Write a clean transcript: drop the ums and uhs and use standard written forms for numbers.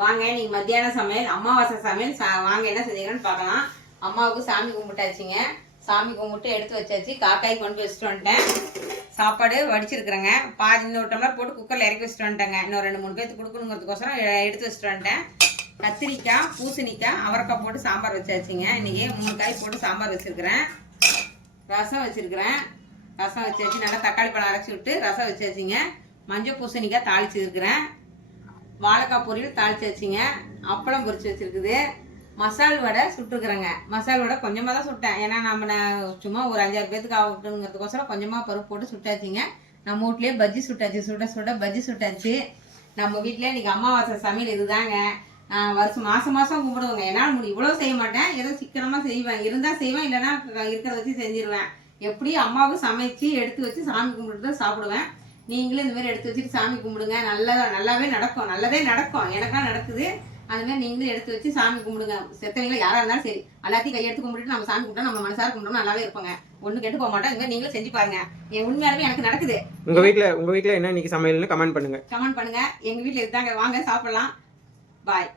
வாங்க இன்னைக்கு மத்தியான சமையல் அமாவாசை சமையல் வாங்க என்ன செஞ்சீங்கன்னு பார்க்கலாம். அம்மாவுக்கு சாமி கும்பிட்டாச்சுங்க. சாமி கும்பிட்டு எடுத்து வச்சாச்சு. காக்காய் கொண்டு வச்சுட்டு வந்துட்டேன். சாப்பாடு வடிச்சிருக்கிறேங்க. பாதி இன்னொரு டம்ளர் போட்டு குக்கரில் இறக்கி வச்சுட்டு வந்துட்டேங்க. இன்னும் 2-3 பேருக்கு கொடுக்கணுங்கிறதுக்கோசரம் எடுத்து வச்சுட்டு வந்துட்டேன். கத்திரிக்காய், பூசணிக்காய், அவரைக்காய் போட்டு சாம்பார் வச்சாச்சுங்க. இன்றைக்கி 3 காய் போட்டு சாம்பார் வச்சுருக்கிறேன். ரசம் வச்சுருக்கிறேன். ரசம் வச்சாச்சு. நல்லா தக்காளி பழம் அரைச்சி விட்டு ரசம் வச்சாச்சுங்க. மஞ்சள் பூசணிக்காய் தாளிச்சிருக்கிறேன். வாழைக்காய் பொரியல் தாளிச்சு வச்சுங்க. அப்பளம் பொரிச்சு வச்சுருக்குது. மசால் வடை சுட்டுருக்குறேங்க. மசால் வடை கொஞ்சமாக தான் சுட்டேன். ஏன்னா நான் சும்மா ஒரு 5-6 பேத்துக்கு ஆகட்டுங்கிறதுக்கோசரம் கொஞ்சமாக பருப்பு போட்டு சுட்டாச்சுங்க. நம்ம வீட்லேயே பஜ்ஜி சுட்டாச்சு. சுட பஜ்ஜி சுட்டாச்சு. நம்ம வீட்டிலே இன்றைக்கி அமாவாசை சமையல் இதுதாங்க. மாதம் கும்பிடுவோங்க. என்னால் இவ்வளோ செய்ய மாட்டேன். ஏதோ சிக்கனமாக செய்வேன். இருந்தால் செய்வேன், இல்லைன்னா இருக்கிறத வச்சு செஞ்சிருவேன். எப்படி அம்மாவுக்கு சமைச்சு எடுத்து வச்சு சாமி கும்பிட்டு தான் சாப்பிடுவேன். நீங்களும் இந்த மாதிரி எடுத்து வச்சுட்டு சாமி கும்பிடுங்க. நல்லாவே நடக்கும். நல்லதே நடக்கும். எனக்கெல்லாம் நடக்குது. அது மாதிரி நீங்களும் எடுத்து வச்சு சாமி கும்பிடுங்க. செத்தவங்களும் யாராக இருந்தாலும் சரி, எல்லாத்தையும் கையெடுத்து கும்பிட்டு நம்ம சாமி கும்பிட்டா நம்ம மனசார கும்பிட்டோம் நல்லாவே இருப்பாங்க. ஒன்றும் கெட்டு போக மாட்டோம். இது மாதிரி நீங்களும் செஞ்சு பாருங்க. உண்மையாலுமே எனக்கு நடக்குது. உங்க வீட்டில் என்ன இன்னைக்கு சமையல்னு கமெண்ட் பண்ணுங்க. எங்க வீட்டில் இருந்தாங்க. வாங்க சாப்பிடலாம். பாய்.